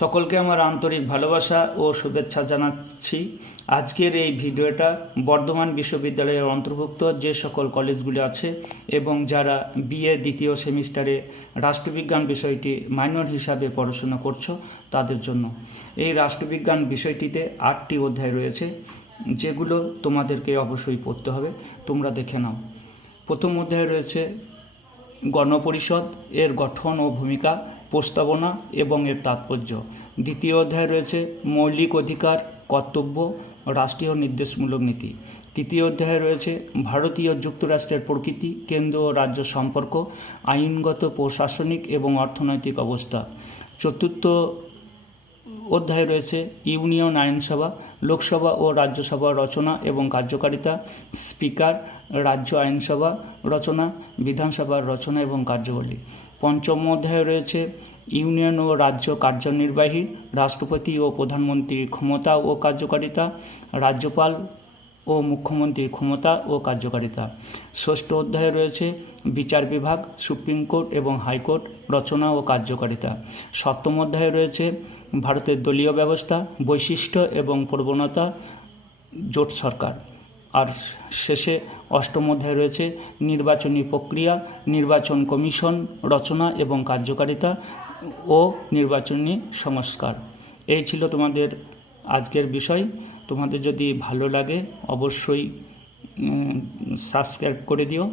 সকলকে আমার আন্তরিক ভালোবাসা ও শুভেচ্ছা জানাচ্ছি। আজকের এই ভিডিওটা বর্ধমান বিশ্ববিদ্যালয়ের অন্তর্ভুক্ত যে সকল কলেজগুলি আছে এবং যারা বিএ, দ্বিতীয় সেমিস্টারে রাষ্ট্রবিজ্ঞান বিষয়টি মাইনর হিসাবে পড়াশোনা করছ তাদের জন্য। এই রাষ্ট্রবিজ্ঞান বিষয়টিতে আটটি অধ্যায় রয়েছে, যেগুলো তোমাদেরকে অবশ্যই পড়তে হবে। তোমরা দেখে নাও। প্রথম অধ্যায় রয়েছে গণপরিষদ এর গঠন ও ভূমিকা, প্রস্তাবনা এবং এর তাৎপর্য। দ্বিতীয় অধ্যায় রয়েছে মৌলিক অধিকার, কর্তব্য, রাষ্ট্রীয় নির্দেশমূলক নীতি। তৃতীয় অধ্যায়ে রয়েছে ভারতীয় যুক্তরাষ্ট্রের প্রকৃতি, কেন্দ্র ও রাজ্য সম্পর্ক, আইনগত, প্রশাসনিক এবং অর্থনৈতিক অবস্থা। চতুর্থ অধ্যায়ে রয়েছে ইউনিয়ন আইনসভা, লোকসভা ও রাজ্যসভা রচনা এবং কার্যকারিতা, স্পিকার, রাজ্য আইনসভা রচনা, বিধানসভার রচনা এবং কার্যবলী। পঞ্চম অধ্যায় রয়েছে ইউনিয়ন ও রাজ্য কার্যনির্বাহী রাষ্ট্রপতি ও প্রধানমন্ত্রীর ক্ষমতা ও কার্যকারিতা, রাজ্যপাল ও মুখ্যমন্ত্রীর ক্ষমতা ও কার্যকারিতা। ষষ্ঠ অধ্যায়ে রয়েছে বিচার বিভাগ, সুপ্রিম কোর্ট এবং হাইকোর্ট রচনা ও কার্যকারিতা। সপ্তম অধ্যায়ে রয়েছে ভারতের দলীয় ব্যবস্থা, বৈশিষ্ট্য এবং প্রবণতা, জোট সরকার। আর শেষে অষ্টম অধ্যায়ে রয়েছে নির্বাচনী প্রক্রিয়া, নির্বাচন কমিশন রচনা এবং কার্যকারিতা ও নির্বাচনী সংস্কার। এই ছিল তোমাদের আজকের বিষয়। তোমাদের যদি ভালো লাগে অবশ্যই সাবস্ক্রাইব করে দিও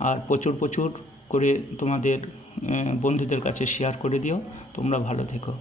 আর প্রচুর প্রচুর করে তোমাদের বন্ধুদের কাছে শেয়ার করে দিও। তোমরা ভালো থেকো।